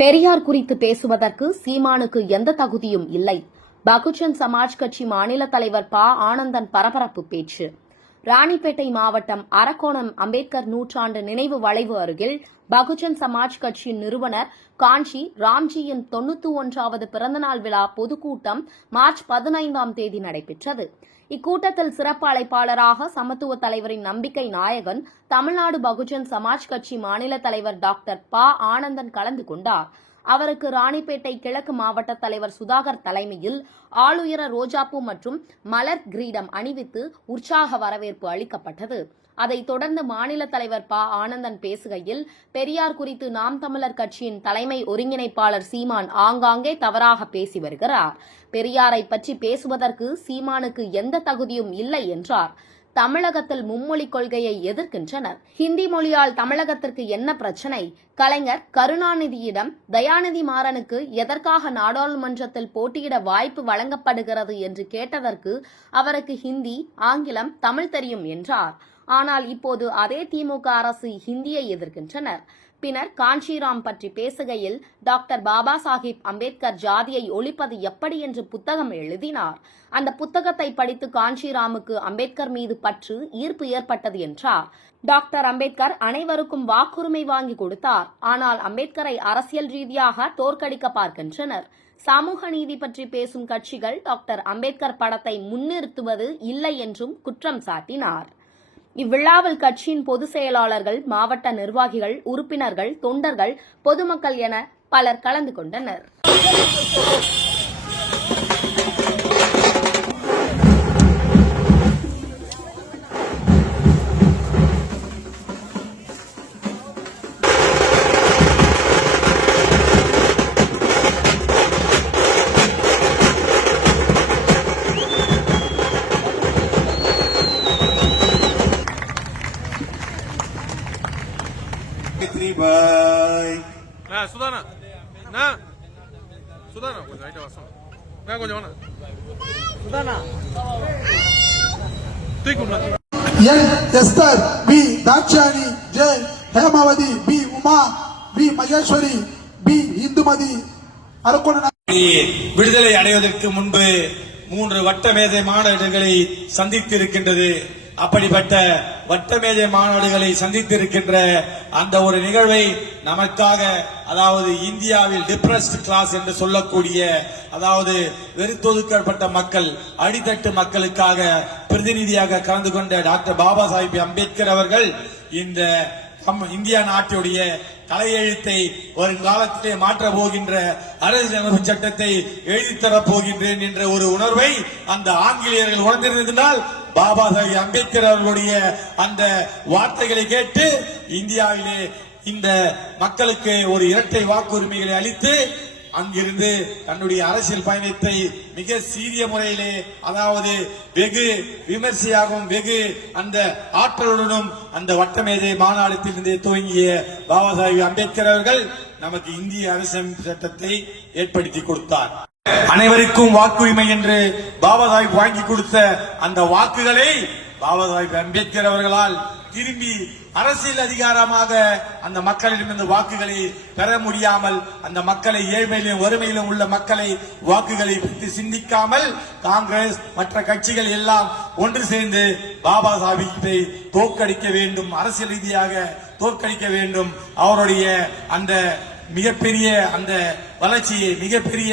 பெரியார் குறித்து பேசுவதற்கு சீமானுக்கு எந்த தகுதியும் இல்லை. பகுஜன் சமாஜ் கட்சி மாநில தலைவர் ப. ஆனந்தன் பரபரப்பு பேச்சு. ராணிப்பேட்டை மாவட்டம் அரக்கோணம் அம்பேத்கர் நூற்றாண்டு நினைவு வளைவு அருகில் பகுஜன் சமாஜ் கட்சியின் நிறுவனர் காஞ்சி ராம்ஜியின் 91வது பிறந்தநாள் விழா பொதுக்கூட்டம் மார்ச் 15ஆம் தேதி நடைபெற்றது. இக்கூட்டத்தில் சிறப்பு அழைப்பாளராக சமத்துவ தலைவரின் நம்பிக்கை நாயகன், தமிழ்நாடு பகுஜன் சமாஜ் கட்சி மாநில தலைவர் டாக்டர் ப. ஆனந்தன் கலந்து கொண்டார். அவருக்கு ராணிப்பேட்டை கிழக்கு மாவட்ட தலைவர் சுதாகர் தலைமையில் ஆளுயர ரோஜாப்பூ மற்றும் மலர் கிரீடம் அணிவித்து உற்சாக வரவேற்பு அளிக்கப்பட்டது. அதைத் தொடர்ந்து மாநில தலைவர் ப. ஆனந்தன் பேசுகையில், பெரியார் குறித்து நாம் தமிழர் கட்சியின் தலைமை ஒருங்கிணைப்பாளர் சீமான் ஆங்காங்கே தவறாக பேசி வருகிறார். பெரியாரை பற்றி பேசுவதற்கு சீமானுக்கு எந்த தகுதியும் இல்லை என்றார். தமிழகத்தில் மும்மொழி கொள்கையை எதிர்க்கின்றனர். ஹிந்தி மொழியால் தமிழகத்திற்கு என்ன பிரச்சனை? கலைஞர் கருணாநிதியிடம் தயாநிதி மாறனுக்கு எதற்காக நாடாளுமன்றத்தில் போட்டியிட வாய்ப்பு வழங்கப்படுகிறது என்று கேட்டதற்கு அவருக்கு ஹிந்தி, ஆங்கிலம், தமிழ் தெரியும் என்றார். ஆனால் இப்போது அதே திமுக அரசு ஹிந்தியை எதிர்க்கின்றனர். பின்னர் காஞ்சிராம் பற்றி பேசுகையில், டாக்டர் பாபா சாஹிப் அம்பேத்கர் ஜாதியை ஒழிப்பது எப்படி என்று புத்தகம் எழுதினார். அந்த புத்தகத்தை படித்து காஞ்சிராமுக்கு அம்பேத்கர் மீது பற்று, ஈர்ப்பு ஏற்பட்டது என்றார். டாக்டர் அம்பேத்கர் அனைவருக்கும் வாக்குரிமை வாங்கி கொடுத்தார். ஆனால் அம்பேத்கரை அரசியல் ரீதியாக தோற்கடிக்க பார்க்கின்றனர். சமூக நீதி பற்றி பேசும் கட்சிகள் டாக்டர் அம்பேத்கர் படத்தை முன்னிறுத்துவது இல்லை என்றும் குற்றம் சாட்டினார். இவ்விழாவில் கட்சியின் பொதுச் செயலாளர்கள், மாவட்ட நிர்வாகிகள், உறுப்பினர்கள், தொண்டர்கள், பொதுமக்கள் என பலர் கலந்து கொண்டனர். சுதானா சுதானா கொஞ்சம் ஐட்ட வாசம் கொஞ்சம் வேணா Sudhana N Esther, P Dakshayani, J Hemavathi, P Uma, P Maheswari, P Indumathi. விடுதலை அடைவதற்கு முன்பு 3 வட்டமேஜை மாநாடுகளை சந்தித்திருக்கின்றது. அப்படிப்பட்ட வட்டமேஜை மாநாடுகளை சந்தித்திருக்கின்ற அந்த ஒரு நிகழ்வை நமக்காக, அதாவது இந்தியாவில் டிப்ரஸ்ட் கிளாஸ் என்று சொல்லக்கூடிய, அதாவது வெறுத்தொதுக்கப்பட்ட மக்கள், அடித்தட்டு மக்களுக்காக பிரதிநிதியாக கலந்து கொண்ட டாக்டர் பாபா சாஹிப் அம்பேத்கர் அவர்கள் இந்த இந்தியா நாட்டுடைய தலையெழுத்தை வருங்காலத்திலே மாற்ற போகின்ற அரசியலமைப்பு சட்டத்தை எழுதித்தரப் போகின்றேன் என்ற ஒரு உணர்வை அந்த ஆங்கிலேயர்கள் உணர்ந்திருந்தால், பாபா சாஹிப் அம்பேத்கர் அவர்களுடைய அந்த வார்த்தைகளை கேட்டு இந்தியாவிலே இந்த மக்களுக்கு ஒரு இரட்டை வாக்குரிமைகளை அளித்து அங்கிருந்து தன்னுடைய அரசியல் பயணத்தை மிக சீரிய முறையிலே, அதாவது வெகு விமர்சையாகவும் வெகு அந்த ஆற்றலுடனும் அந்த வட்டமேஜை மாநாட்டிலிருந்தே துவங்கிய பாபா சாஹிப் அம்பேத்கர் அவர்கள் நமக்கு இந்திய அரசியலமைப்பு சட்டத்தை ஏற்படுத்தி கொடுத்தார். அனைவருக்கும் வாக்குரிமை என்று பாபா சாஹிப் வாங்கி கொடுத்த அந்த வாக்குகளை பாபா சாஹிப் அம்பேத்கர் அவர்களால் திரும்பி அரசியல் அதிகாரமாக அந்த மக்களிடமிருந்து வாக்குகளை பெற முடியாமல், அந்த மக்களை ஏழ்மையிலும் வறுமையிலும் உள்ள மக்களை வாக்குகளை பற்றி சிந்திக்காமல் காங்கிரஸ் மற்ற கட்சிகள் எல்லாம் ஒன்று சேர்ந்து பாபா சாஹிப்பை தோற்கடிக்க வேண்டும், அரசியல் ரீதியாக தோற்கடிக்க வேண்டும். அவருடைய அந்த மிகப்பெரிய அந்த வளர்ச்சியை, மிகப்பெரிய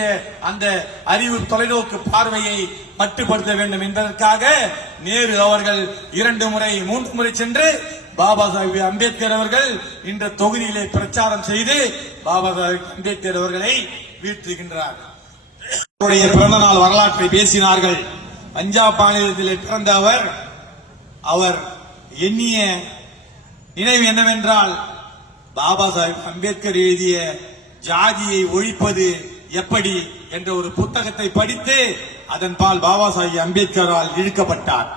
அந்த அறிவு தொலைநோக்கு பார்வையை மட்டுப்படுத்த வேண்டும் என்பதற்காக நேரு அவர்கள் 2 முறை 3 முறை சென்று பாபா சாஹிப் அம்பேத்கர் அவர்கள் இந்த தொகுதியிலே பிரச்சாரம் செய்து பாபா சாஹிப் அம்பேத்கர் அவர்களை வீழ்த்துகின்றார். அவருடைய பிறந்த நாள் வரலாற்றை பேசினார்கள். பஞ்சாப் மாநிலத்திலே பிறந்த அவர் எண்ணிய நினைவு என்னவென்றால், பாபா சாஹிப் அம்பேத்கர் எழுதிய ஜாதியை ஒழிப்பது எப்படி என்ற ஒரு புத்தகத்தை படித்து அதன் பால் பாபா சாஹிப் அம்பேத்கரால் இழுக்கப்பட்டார்.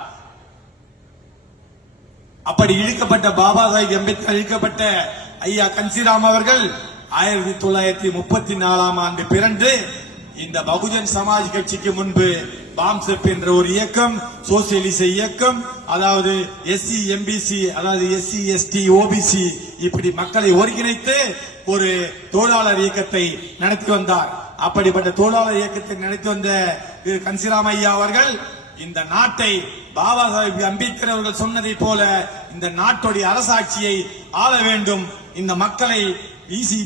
அப்படி இழுக்கப்பட்ட பாபா சாஹிப் அம்பேத்கர் இழுக்கப்பட்ட ஐயா கன்சிராம் அவர்கள் 1934ஆம் ஆண்டு பிறந்து இந்த பகுஜன் சமாஜ் கட்சிக்கு முன்பு பாம்செப் என்ற ஒரு இயக்கம், சோசியலிச இயக்கம், அதாவது எஸ்சி எம்பிசி, அதாவது எஸ்சி எஸ்டி ஓபிசி, இப்படி மக்களை ஒருங்கிணைத்து ஒரு தொழிலாளர் இயக்கத்தை நடத்தி வந்தார். அப்படிப்பட்ட தொழிலாளர் இயக்கத்தை நடத்தி வந்த திரு கன்சிராம் ஐயா அவர்கள் இந்த நாட்டை பாபா சாஹிப் அம்பேத்கர் அவர்கள் சொன்னதை போல இந்த நாட்டுடைய அரசாட்சியை ஆள வேண்டும், இந்த மக்களை பிசி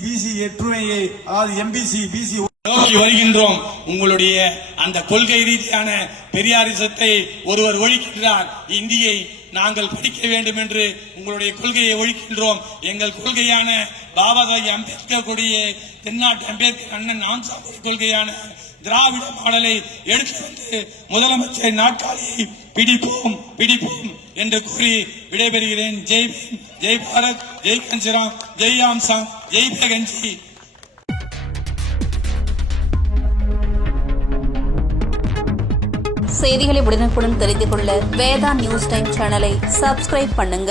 ஒற்றுமையை, அதாவது எம்பிசி பிசி நோக்கி வருகின்றோம். உங்களுடைய அந்த கொள்கை ரீதியான பெரியாரிசத்தை ஒருவர் ஒழிக்கின்றார், இந்தியை நாங்கள் படிக்க வேண்டும் என்று உங்களுடைய கொள்கையை ஒழிக்கின்றோம். எங்கள் கொள்கையான பாபா சாஹிப் அம்பேத்கர் கூடிய தென்னாட்டு அம்பேத்கர் அண்ணன் ஆன்சாவுடைய கொள்கையான திராவிட மாடலை எடுத்து வந்து முதலமைச்சர் நாற்காலியை பிடிப்போம் பிடிப்போம் என்று கூறி விடைபெறுகிறேன். ஜெய் பீம், ஜெய் பாரத், ஜெய் கன்சிராம், ஜெய் ஆம்சாங், ஜெய் பேகஞ்சி. செய்திகளை உடனுக்குடன் தெரிந்து கொள்ள வேதா நியூஸ் டைம் சேனலை சப்ஸ்கிரைப் பண்ணுங்க.